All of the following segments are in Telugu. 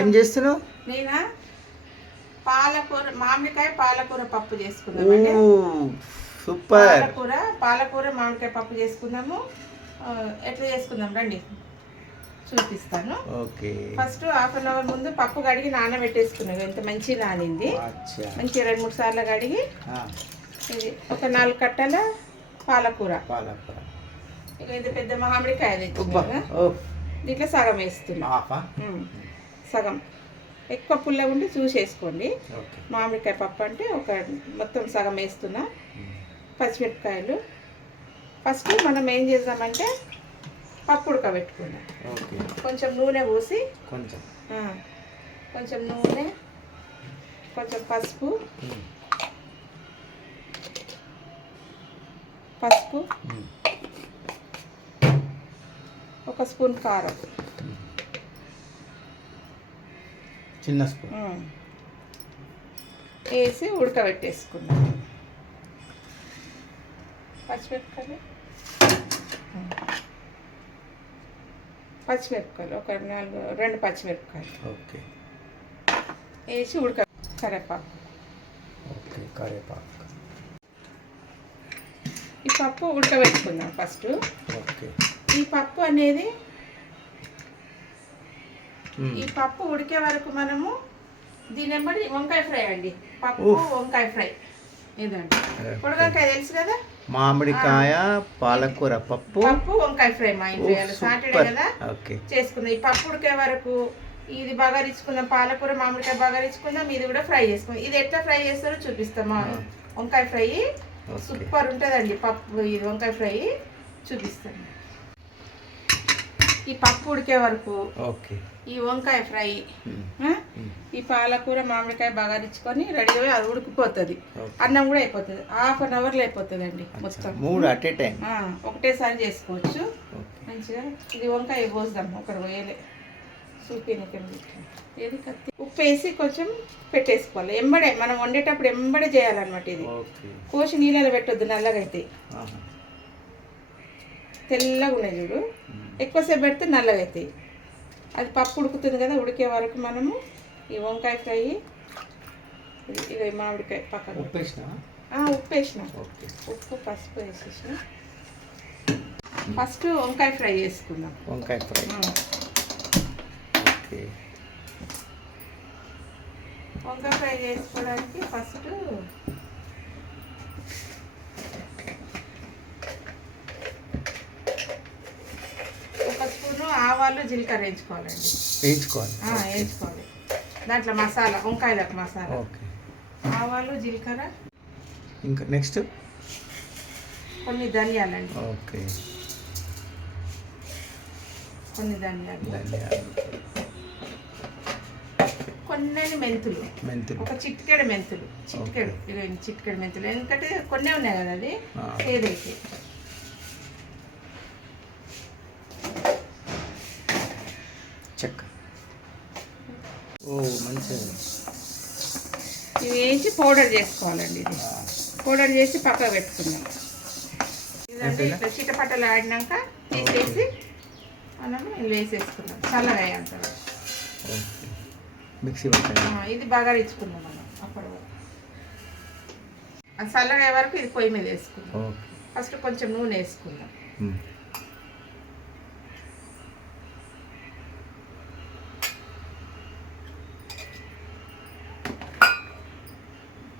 ఏం చేస్తున్నావు? నేనా పాలకూర, మామిడికాయ పాలకూర పప్పు చేసుకుందామండి. సూపర్. పాలకూర మామిడికాయ పప్పు చేసుకుందాము. ఎట్లా చేసుకుందాం రండి చూపిస్తాను. Okay. First half an hour ముందు పప్పు కడిగి నానబెట్టేసుకున్నాను. ఎంత మంచి నానింది. మంచి 2-3 సార్లు కడిగి ఇది ఒక 4 కట్టల పాలకూర. ఇక ఇది పెద్ద మామిడికాయ దీంట్లో సగం వేస్తున్నా. సగం ఎక్కువ పుల్ల ఉండి చూసేసుకోండి. మామిడికాయ పప్పు అంటే ఒక మొత్తం సగం వేస్తున్నా. పచ్చిమిరపకాయలు ఫస్ట్ మనం ఏం చేద్దామంటే పప్పు ఉడకబెట్టుకుందాం. కొంచెం నూనె పోసి కొంచెం నూనె, కొంచెం పసుపు, ఒక స్పూన్ కారం, చిన్న స్పూన్ వేసి ఉడకబెట్టేసుకుందాం. పచ్చిమిరపకాయలు ఒక 2 పచ్చిమిరపకాయలు వేసి కరివేపాకు. ఈ పప్పు ఉడకబెట్టుకుందాం ఫస్ట్. ఈ పప్పు అనేది ఈ పప్పు ఉడికే వరకు మనము దీని వెంబడి వంకాయ ఫ్రై అండి. పప్పు వంకాయ ఫ్రై ఇదండి. పొడగంకాయ తెలుసు కదా, మామిడికాయ పాలకూర పప్పు వంకాయ ఫ్రై. మా ఇంట్లో సాటర్డే కదా చేసుకుందాం. ఈ పప్పు ఉడికే వరకు ఇది బగారించుకుందాం. పాలకూర మామిడికాయ బగారించుకుందాం. ఇది కూడా ఫ్రై చేసుకుందాం. ఇది ఎట్లా ఫ్రై చేస్తారో చూపిస్తాం. వంకాయ ఫ్రై సూపర్ ఉంటుందండి. పప్పు ఇది వంకాయ ఫ్రై చూపిస్తాను. ఈ పప్పు ఉడికే వరకు ఈ వంకాయ ఫ్రై, ఈ పాలకూర మామిడికాయ బగారించుకొని రెడీగా అది ఉడికిపోతుంది. అన్నం కూడా అయిపోతుంది. హాఫ్ అన్ అవర్లో అయిపోతుంది అండి మొత్తం. 3 అట్ ఏ టైం ఒకటేసారి చేసుకోవచ్చు మంచిగా. ఇది వంకాయ పోద్దాం. ఒకటి పోయలే ఏది కత్తి. ఉప్పు వేసి కొంచెం పెట్టేసుకోవాలి. ఎంబడే మనం వండేటప్పుడు ఎంబడే చేయాలన్నమాట. ఇది కోసి నీళ్ళలో పెట్టొద్దు, నల్లగా అయితే. తెల్లగా ఉన్నాయి చూడు, ఎక్కువసేపు పెడితే నల్లగా అవుతాయి. అది పప్పు ఉడుకుతుంది కదా, ఉడికే వరకు మనము ఈ వంకాయ ఫ్రై, ఇక మామిడికాయ పక్కన ఉప్పు వేసిన, ఉప్పు పసుపు వేసేసిన. ఫస్ట్ వంకాయ ఫ్రై చేసుకుందాం. వంకాయ ఫ్రై చేసుకోవడానికి ఫస్ట్ ఒక స్పూను ఆవాలు జీలకర్ర వేయించుకోవాలి. దాంట్లో మసాలా, వంకాయలకు మసాలా, ఆవాలు జీలకర్ర, ఇంకా నెక్స్ట్ కొన్ని ధనియాలండి. కొన్ని ధనియాలు, కొన్ని మెంతులు, ఒక చిటికెడు మెంతులు, చిటికెడు మెంతులు. ఎందుకంటే కొన్ని ఉన్నాయి కదా, అది ఏదైతే. చెక్క మంచిగా ఇవి వేసి పౌడర్ చేసుకోవాలండి. ఇది పౌడర్ చేసి పక్కకు పెట్టుకుందాం. ఇదంటే ఇట్లా చిటపట్టలు ఆడినాక తీసేసి మనం వేసేసుకున్నాం. చల్లగా అయ్యేంత మిక్సీ ఇది బగారించుకుందాం మనం. అప్పటి వరకు అది చల్లగా అయ్యే వరకు ఇది పొయ్యి మీద వేసుకుందాం. ఫస్ట్ కొంచెం నూనె వేసుకుందాం.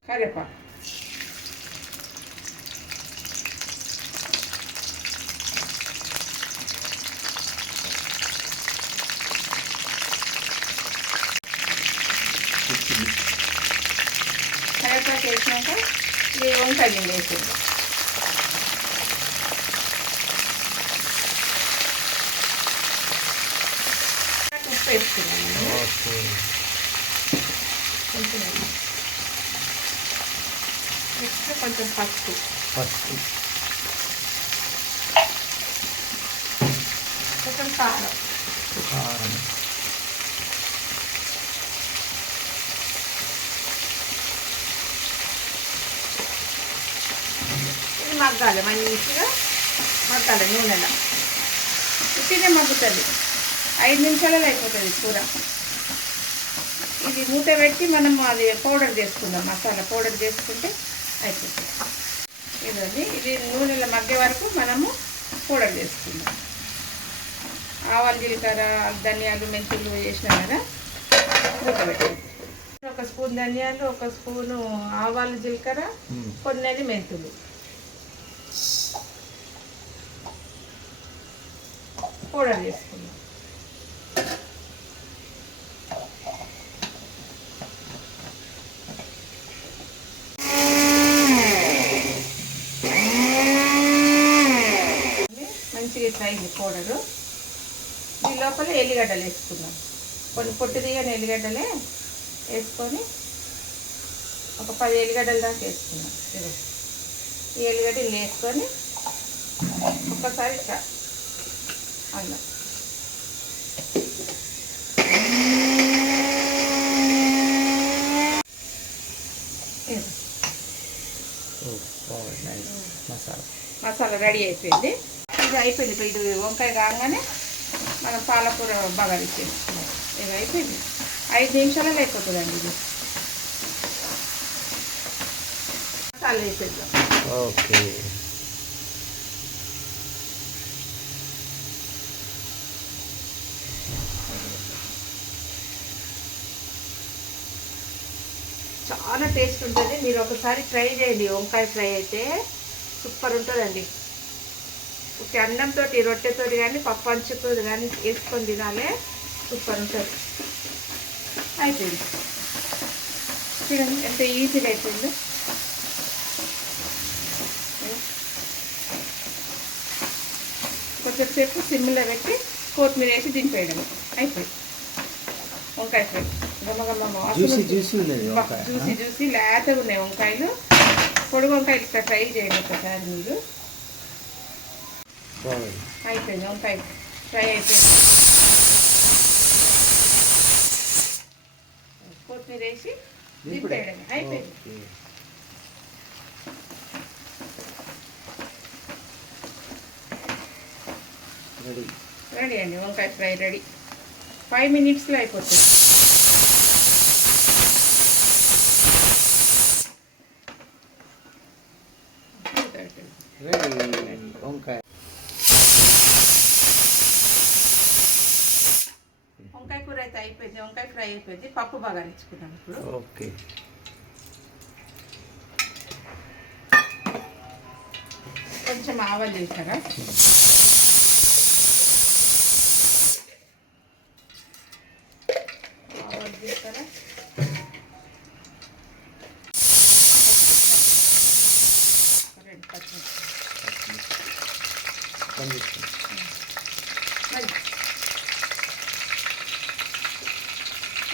కరివేపాకు, వేసినాక ఇది వంకాయ గింజ వేసేద్దాం. ఉప్పు వేసుకున్నాము. నెక్స్ట్ కొంచెం పసుపు, కొంచెం కారం, ఇది మగ్గాలి. మంచిగా మగ్గాలి నూనెలో. ఉట్టినే మగ్గుతుంది. 5 నిమిషాలలో అయిపోతుంది కూర. ఇది మూత పెట్టి మనం అది పౌడర్ చేసుకుందాం, మసాలా పౌడర్ చేసుకుంటే అయిపోతుంది. ఇదండి, ఇది నూనెలో మగ్గే వరకు మనము పౌడర్ చేసుకుందాం. ఆవాలు, జీలకర్ర, ధనియాలు, మెంతులు వేసినాం కదా, మూత పెట్టాలి. ఒక స్పూన్ ధనియాలు, ఒక స్పూను ఆవాలు, జీలకర్ర, కొన్ని మెంతులు పౌడర్ చేసుకుందాం. మంచిగా ఇట్లా అయింది పౌడరు. ఈ లోపల ఎల్లిగడ్డలు వేసుకుందాం. కొన్ని పొట్టు దిగని ఎల్లిగడ్డలే వేసుకొని ఒక 10 ఎల్లిగడ్డల దాకా వేసుకున్నాం. ఈ ఎల్లిగడ్డలు వేసుకొని ఒక్కసారి ఇట్లా అన్నం మసాలా రెడీ అయిపోయింది. ఇది అయిపోయింది. ఇది వంకాయ కాగానే మనం పాలకూర బాగా ఇచ్చేసుకున్నాం. ఇది అయిపోయింది. 5 నిమిషాలలో అయిపోతుందండి. ఇది మసాలా వేసేద్దాం. ఓకే, చాలా టేస్ట్ ఉంటుంది. మీరు ఒకసారి ట్రై చేయండి. వంకాయ ఫ్రై అయితే సూపర్ ఉంటుందండి. ఒక అన్నంతో, రొట్టెతోటి కానీ పప్పు అంచుతో కానీ వేసుకొని తినాలి, సూపర్ ఉంటుంది. అయిపోయింది. చూడండి ఎంత ఈజీగా అయిపోయింది. కొంచెం సేపు సిమ్లో పెట్టి కొత్తిమీర వేసి దింపేయడం అయిపోయింది. వంకాయ ఫ్రై జ్యూసీ జ్యూసీ లేతగా ఉన్నాయి వంకాయలు. పొడి వంకాయలు ఇట్లా ట్రై చేయండి ఒకసారి మీరు. అయిపోయింది, వంకాయ ఫ్రై అయిపోయింది. కొత్తిమీర వేసి దింపేయడం అయిపోయింది. రెడీ అండి, వంకాయ ఫ్రై రెడీ. 5 మినిట్స్లో అయిపోతుంది. వంకాయ కూర అయితే అయిపోయింది. వంకాయ ఫ్రై అయిపోయింది. పప్పు బాగా ఇచ్చుకున్నాం ఇప్పుడు. ఓకే, కొంచెం ఆవాలు వేసారా, ఆవాలు వేసారా,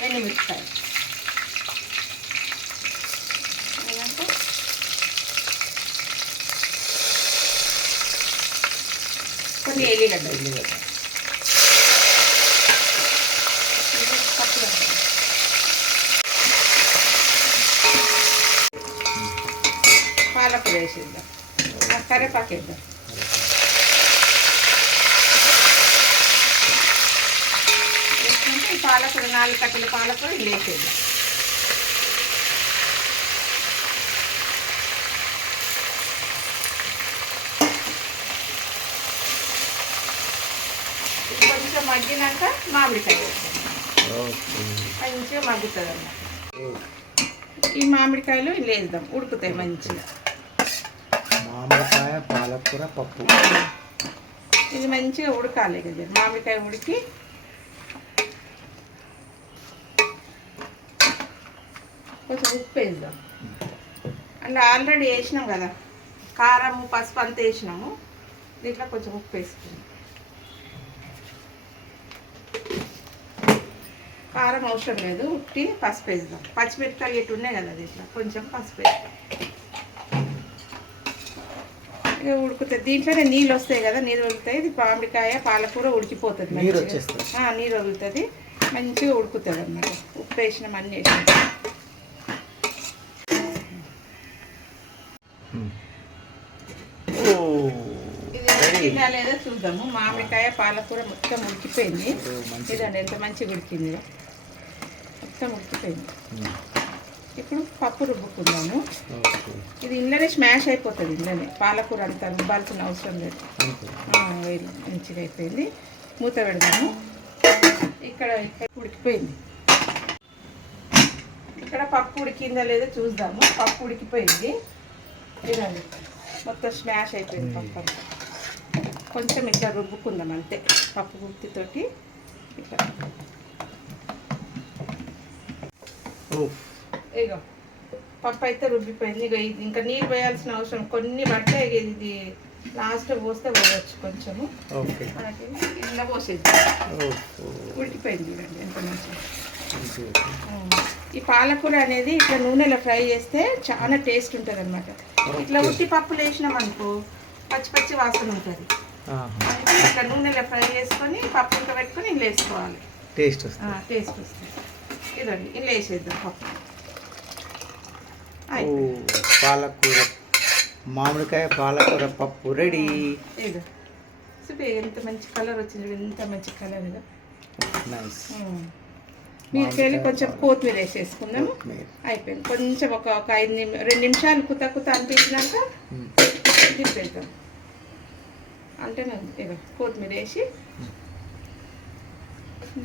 ఎండుమిరపకాయలు, కొన్ని ఎల్లిగడ్డలు, పాలకూర వేసేద్దాం, కరివేపాకు వేద్దాం. వేసుకుంటే ఈ పాలకూర 4 కట్టల పాలకూర ఇలా వేసేద్దాం. కొంచెం మగ్గినాక మామిడికాయ వేస్తాం. మంచిగా మగ్గుతుంది అన్నమాట. ఈ మామిడికాయలు ఇలా వేద్దాం, ఉడుకుతాయి మంచిగా. మామిడికాయ పాలకూర పప్పు ఇది మంచిగా ఉడకాలి కదా. మామిడికాయ ఉడికి కొంచెం ఉప్పు వేద్దాం. అందులో ఆల్రెడీ వేసినాం కదా, కారం, పసుపు అంతా వేసినాము. దీంట్లో కొంచెం ఉప్పు వేసుకున్నాం. కారం అవసరం లేదు, ఉట్టి పసుపు వేద్దాం. పచ్చిమిరపకాయలు ఇటు ఉన్నాయి కదా, దీంట్లో కొంచెం పసుపు వేద్దాం. ఇక ఉడుకుతుంది. దీంట్లోనే నీళ్ళు వస్తాయి కదా, నీరు వదులుతాయి. ఇది మామిడికాయ పాలకూర ఉడికిపోతుంది, నీరు వదులుతుంది, మంచిగా ఉడుకుతుంది అన్నమాట. ఉప్పు వేసినాం, అన్నీ వేసినాం. ఇది లేదా చూద్దాము. మామిడికాయ పాలకూర మొత్తం ఉడికిపోయింది. ఇదండి ఎంత మంచిగా ఉడికింది. మొత్తం ఉడికిపోయింది. ఇప్పుడు పప్పు రుబ్బుకుందాము. ఓకే. ఇది ఇంట్లోనే స్మాష్ అయిపోతుంది. ఇంట్లోనే పాలకూర అంతా రుబ్బాల్సిన అవసరం లేదు. మంచిగా అయిపోయింది. మూత పెడదాము. ఇక్కడ ఉడికిపోయింది. ఇక్కడ పప్పు ఉడికిందా లేదో చూద్దాము. పప్పు ఉడికిపోయింది. ఇదండి మొత్తం స్మాష్ అయిపోయింది పప్పు అంతా. కొంచెం ఇట్లా రుబ్బుకుందాం అంతే పప్పు గుత్తితోటి. ఇట్లా ఇగో పప్పు అయితే రుబ్బిపోయింది. ఇక ఇది ఇంకా నీళ్ళు వేయాల్సిన అవసరం కొన్ని పడితే ఇది లాస్ట్ పోస్తే పోయవచ్చు కొంచెము. మనకి ఇలా పోసేది ఉడికిపోయింది. చూడండి ఎంత మంచిగా. ఈ పాలకూర అనేది ఇట్లా నూనెలో ఫ్రై చేస్తే చాలా టేస్ట్ ఉంటుంది అనమాట. ఇట్లా ఉట్టి పప్పులు వేసినాం అనుకో పచ్చి పచ్చి వాసన ఉంటుంది. ఇట్లా నూనెలో ఫ్రై చేసుకొని పప్పు ఇంకా పెట్టుకొని ఇంట్లో వేసుకోవాలి. టేస్ట్ వస్తుంది. ఇదండి ఇంట్లో వేసేద్దాం పప్పు. పాలకూర మామిడికాయ పాలకూర పప్పు రెడీ. ఇదో చూపి ఎంత మంచి కలర్ వచ్చింది. ఎంత మంచి కలర్. ఇదో నైస్. మీదకెళ్ళి కొంచెం కొత్తిమీర వేసేసుకుందాము. అయిపోయింది. కొంచెం ఒక 2 నిమిషాలు కుత అనిపించినాక దింపేద్దాం. అంటే ఇక కొత్తిమీర వేసి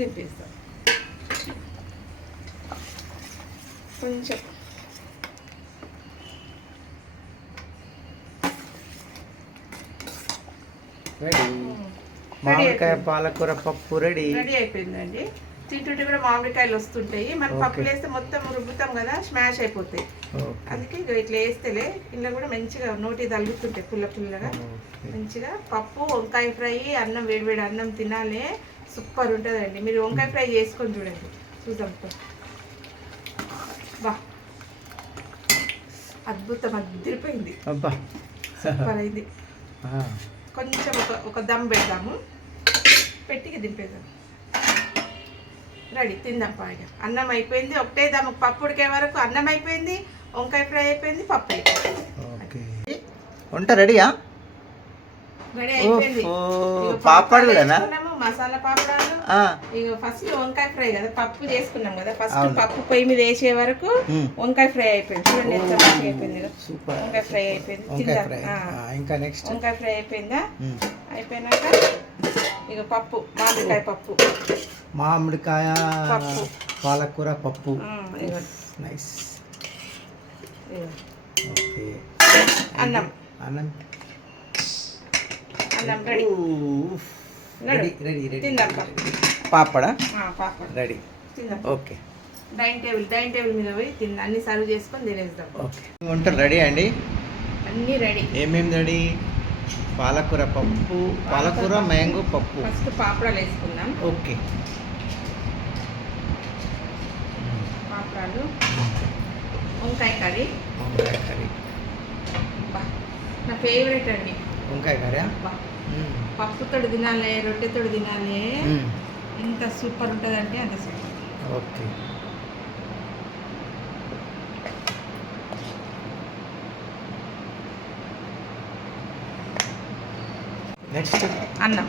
దింపేస్తాం. కొంచెం మామిడికాయ పాలకూర పప్పు రెడీ అయిపోయిందండి. తింటుంటే కూడా మామిడికాయలు వస్తుంటాయి. మనం పప్పులు వేస్తే మొత్తం రుబ్బుతాం కదా స్మాష్ అయిపోతాయి. అందుకే ఇట్లా వేస్తేలే ఇంట్లో కూడా మంచిగా నోటి తలుగుతుంటాయి పుల్లగా. మంచిగా పప్పు వంకాయ ఫ్రై అన్నం వేడివేడి అన్నం తినాలి. సూపర్ ఉంటుందండి. మీరు వంకాయ ఫ్రై చేసుకొని చూడండి. చూద్దాం. బా అద్భుతం. అదిరిపోయింది. సూపర్ అయింది. కొంచెం ఒక దమ్ పెడదాము. పెట్టి దింపేద్దాం. రెడీ. తిందాం పాయిగా. అన్నం అయిపోయింది. ఒకటే దమ్ పప్పు ఉడికే వరకు అన్నం అయిపోయింది. వంకాయ ఫ్రై అయిపోయింది. పప్పు అయిపోయింది. వంట రెడీయా? రెడీ అయిపోయింది. పాపడాలు మసాలా పాపడాలు. ఇక ఫస్ట్ వంకాయ ఫ్రై కదా పప్పు చేసుకున్నాం కదా. ఫస్ట్ పప్పు పొయ్యి మీద వేసే వరకు వంకాయ ఫ్రై అయిపోయింది. చూడండి ఎంత మంచిగా అయిపోయింది. వంకాయ ఫ్రై అయిపోయింది. ఇంకా నెక్స్ట్ వంకాయ ఫ్రై అయిపోయిందా? అయిపోయినాక ఇక పప్పు మామిడికాయ పాలకూర పప్పు. నైస్. ఓకే. అన్నం రెడీ. తిందాం. పాపడా రెడీ. ఓకే. డైనింగ్ టేబుల్ మీద పోయి అన్ని సర్వ్ చేసుకొని తినేద్దాం. ఓకే. వంటలు రెడీ అండి. అన్నీ రెడీ. ఏమేమి రెడీ? పాలకూర పప్పు, పాలకూర మ్యాంగో పప్పు. ఫస్ట్ పాపడాలు వేసుకుందాం. ఓకే. పాపడాలు, వంకాయ కర్రీ. నా ఫేవరెట్ అండి వంకాయ కర్రీ. పప్పుతో తినాలి, రొట్టెతో తినాలి. ఎంత సూపర్ ఉంటుంది అంటే అంత సూపర్. ఓకే. నెక్స్ట్ అన్నం.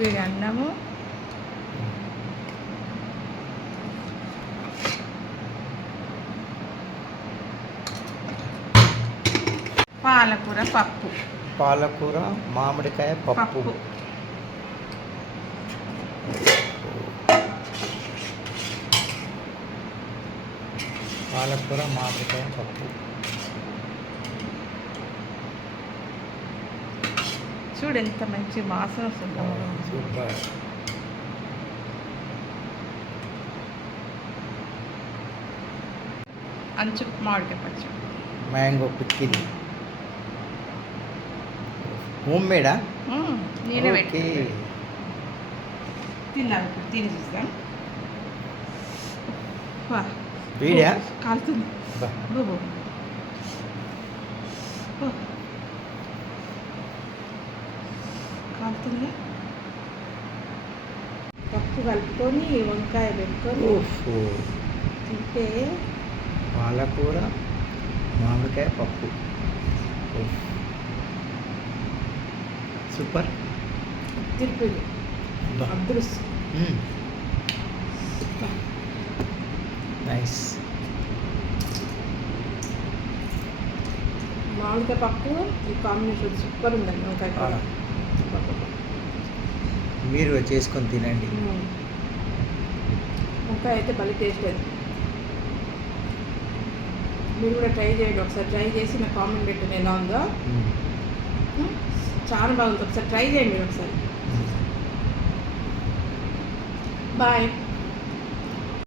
వేడి అన్నము. పాలకూర పప్పు. పాలకూర మామిడికాయ పప్పు. పాలకూర మామిడికాయ పప్పు. చూడు ఎంత మంచి వాసన వస్తుందో. సూపర్. అంచు మామిడికాయ పచ్చడి. Mango pickle. హోమ్ మేడా? నేనే పెట్టి తిన్నాను. ఇప్పుడు తిని చూస్తాం. వీడియా కాలుతుంది. కాలుతుంది. పప్పు కలుపుకొని వంకాయ పెట్టుకొని తింటే పాలకూర మామిడికాయ పప్పు. సూపర్. తిరిపోయింది అదృష్టం. నైస్. మామిడికాయ పప్పు ఈ కాంబినేషన్ సూపర్ ఉందండి. వంకాయ కూర మీరు చేసుకొని తినండి. వంకాయ అయితే భలే టేస్ట్ అది. మీరు కూడా ట్రై చేయండి ఒకసారి. ట్రై చేసి నా కామెంట్ పెట్టండి ఎలా ఉందో. చాలా బాగుంది. ఒకసారి ట్రై చేయండి మీరు ఒకసారి. బాయ్.